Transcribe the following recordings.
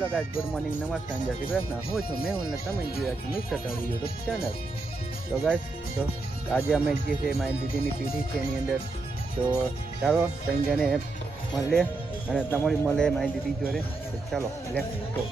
Hello guys, good morning, નમસ્કાર, જય શ્રી કૃષ્ણ. હું છું મેહુલ ને તમે જોયા છો મિસ્ટર ટણી યુટ્યુબ ચેનલ. તો ગાઈસ, તો આજે અમે જે છે મારી દીદીની પીઢી છે એની અંદર. તો ચાલો ત્રણ જણે મળીએ અને તમારી મળે મારી દીદી જોડે. તો ચાલો લેટ્સ ગો.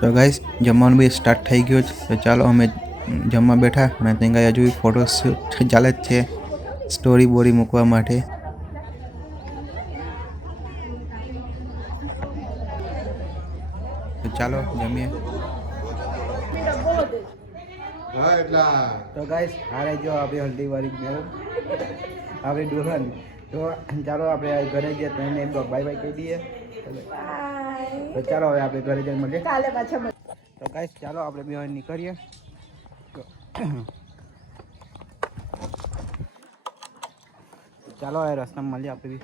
તો ગાઈસ, જમવાનું બી સ્ટાર્ટ થઈ ગયું છે. તો ચાલો અમે જમવા બેઠા અને ત્યાં હજુ ફોટો શૂટ ચાલે જ છે સ્ટોરી બોરી મૂકવા માટે. તો ચાલો જમીએ. તો ગાઈસ, હારે જો આપણે હલ્દી વાળી મેળ આપણી દુલ્હન. તો ચાલો આપણે ઘરે જઈએ તો એને બાય બાય કહી દઈએ. તો ચાલો હવે આપણે ઘરે જઈને મળીએ કાલે પાછા. તો ગાઈસ, ચાલો આપણે બે નીકળીએ. ચાલો હવે રસ્તામાં મળીએ આપણે બી.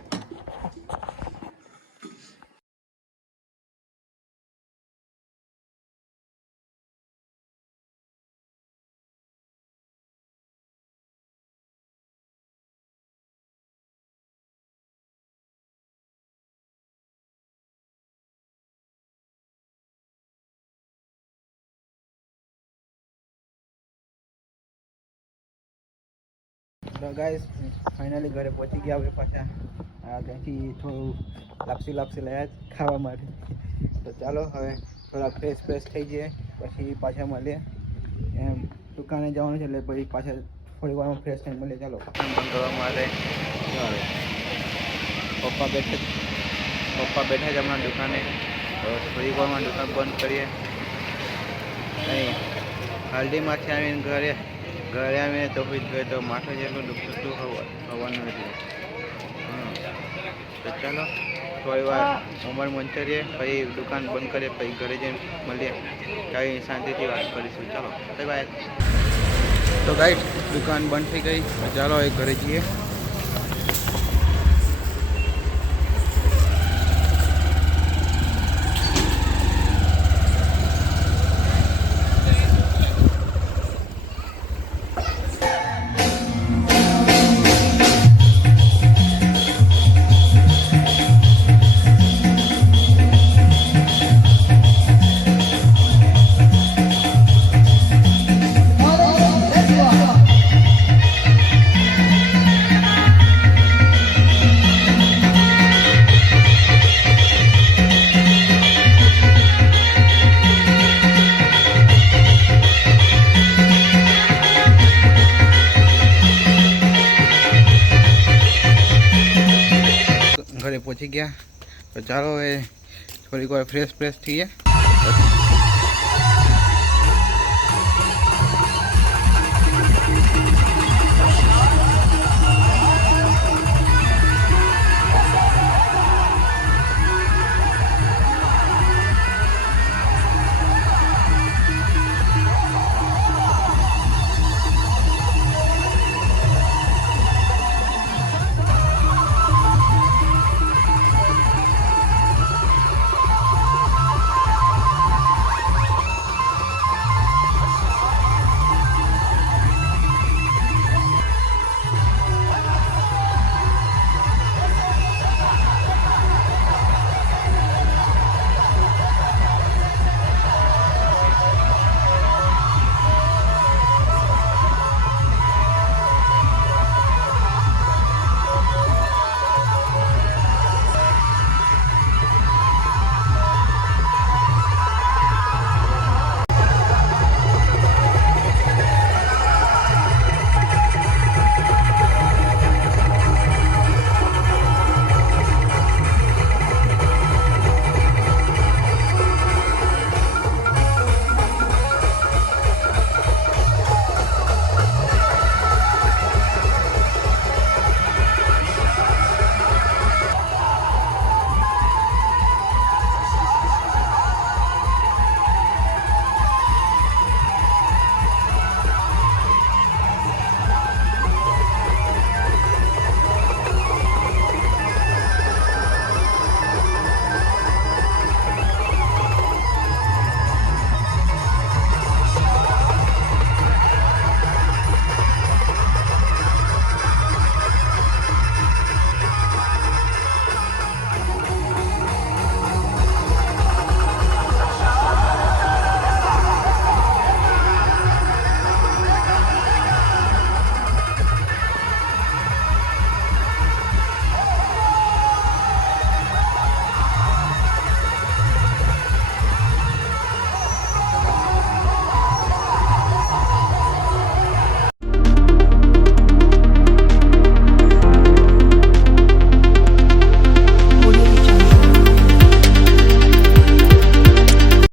તો ગાઈસ, ફાઇનલી ઘરે પહોંચી ગયા હવે પાછા. ત્યાંથી થોડું લાપસી લાયા ખાવા માટે. તો ચાલો હવે થોડા ફ્રેશ થઈ જઈએ પછી પાછા મળીએ. એમ દુકાને જવાનું છે એટલે પછી પાછા થોડી વારમાં ફ્રેશ થઈને મળીએ. ચાલો કરવા માટે પપ્પા બેઠા જ હમણાં દુકાને. તો થોડી વારમાં દુકાન બંધ કરીએ. નહીં, હલ્દીમાંથી આવીને ઘરે ઘરે આવે તો પછી ગયો તો માથું જેટલું દુખતું હતું હવાનું એટલે તો ચાલો થોડી વાર ઉમર મંચરીએ પછી દુકાન બંધ કરીએ પછી ઘરે જઈને મળીએ કાંઈ શાંતિથી વાત કરીશું. ચાલો બાય બાય. તો ગાઈસ દુકાન બંધ થઈ ગઈ. ચાલો એ ઘરે જઈએ. ઘરે પહોંચી ગયા. તો ચાલો હવે થોડીક વાર ફ્રેશ થઈએ